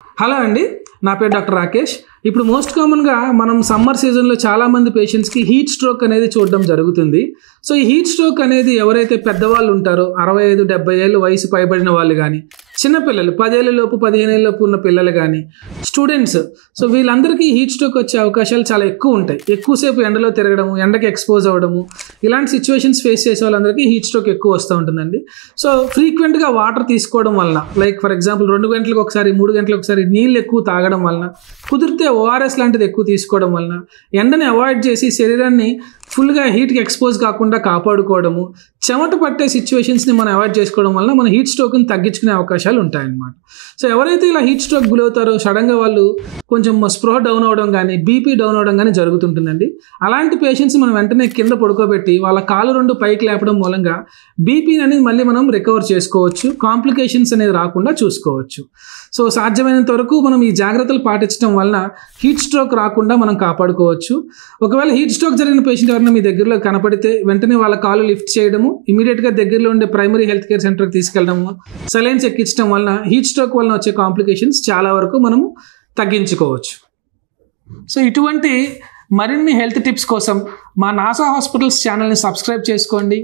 Hello అండి, నా పేరు డాక్టర్ రాకేష్. ఇప్పుడు మోస్ట్ కామన్గా మనం సమ్మర్ సీజన్లో చాలామంది పేషెంట్స్కి హీట్ స్ట్రోక్ అనేది చూడడం జరుగుతుంది. సో ఈ హీట్ స్ట్రోక్ అనేది ఎవరైతే పెద్దవాళ్ళు ఉంటారో 65-70 ఏళ్ళు వయసు పైబడిన వాళ్ళు కానీ, చిన్నపిల్లలు 10 ఏళ్ళలోపు 15 ఏళ్ళలోపు ఉన్న పిల్లలు కానీ, స్టూడెంట్స్, సో వీళ్ళందరికీ హీట్ స్ట్రోక్ వచ్చే అవకాశాలు చాలా ఎక్కువ ఉంటాయి. ఎక్కువసేపు ఎండలో తిరగడము, ఎండకి ఎక్స్పోజ్ అవ్వడము, ఇలాంటి సిచ్యువేషన్స్ ఫేస్ చేసే వాళ్ళందరికీ హీట్ స్ట్రోక్ ఎక్కువ వస్తూ ఉంటుందండి. సో ఫ్రీక్వెంట్గా వాటర్ తీసుకోవడం వలన, లైక్ ఫర్ ఎగ్జాంపుల్ 2 గంటలకు ఒకసారి 3 గంటలకు ఒకసారి నీళ్ళు ఎక్కువ తాగడం వలన, కుదిరితే ఓఆర్ఎస్ లాంటిది ఎక్కువ తీసుకోవడం వలన, ఎండని అవాయిడ్ చేసి శరీరాన్ని ఫుల్గా హీట్కి ఎక్స్పోజ్ కాకుండా కాపాడుకోవడము, చెమట పట్టే సిచ్యువేషన్స్ని మనం అవాయిడ్ చేసుకోవడం వలన మన హీట్ స్ట్రోక్ని తగ్గించుకునే అవకాశాలు ఉంటాయన్నమాట. సో ఎవరైతే ఇలా హీట్ స్ట్రోక్ గురవుతారో సడన్గా వాళ్ళు కొంచెం స్పృహ డౌన్ అవ్వడం కానీ, బీపీ డౌన్ అవ్వడం కానీ జరుగుతుంటుందండి. అలాంటి పేషెంట్స్ మనం వెంటనే కింద పడుకోబెట్టి వాళ్ళ కాలు 2 పైకి లేపడం మూలంగా బీపీని అనేది మళ్ళీ మనం రికవర్ చేసుకోవచ్చు, కాంప్లికేషన్స్ అనేది రాకుండా చూసుకోవచ్చు. సో సాధ్యమైనంత వరకు మనం ఈ జాగ్రత్తలు పాటించడం వలన హీట్ స్ట్రోక్ రాకుండా మనం కాపాడుకోవచ్చు. ఒకవేళ హీట్ స్ట్రోక్ జరిగిన పేషెంట్ ఎవరైనా మీ దగ్గరలో కనపడితే వెంటనే వాళ్ళ కాలు లిఫ్ట్ చేయడము, ఇమీడియట్గా దగ్గరలో ఉండే ప్రైమరీ హెల్త్ కేర్ సెంటర్కి తీసుకెళ్ళడము, సలైన్స్ ఎక్కించడం వలన హీట్ స్ట్రోక్ వలన వచ్చే కాంప్లికేషన్స్ చాలా వరకు మనము తగ్గించుకోవచ్చు. సో ఇటువంటి మరిన్ని హెల్త్ టిప్స్ కోసం మా నాసా హాస్పిటల్స్ ఛానల్ని సబ్స్క్రైబ్ చేసుకోండి.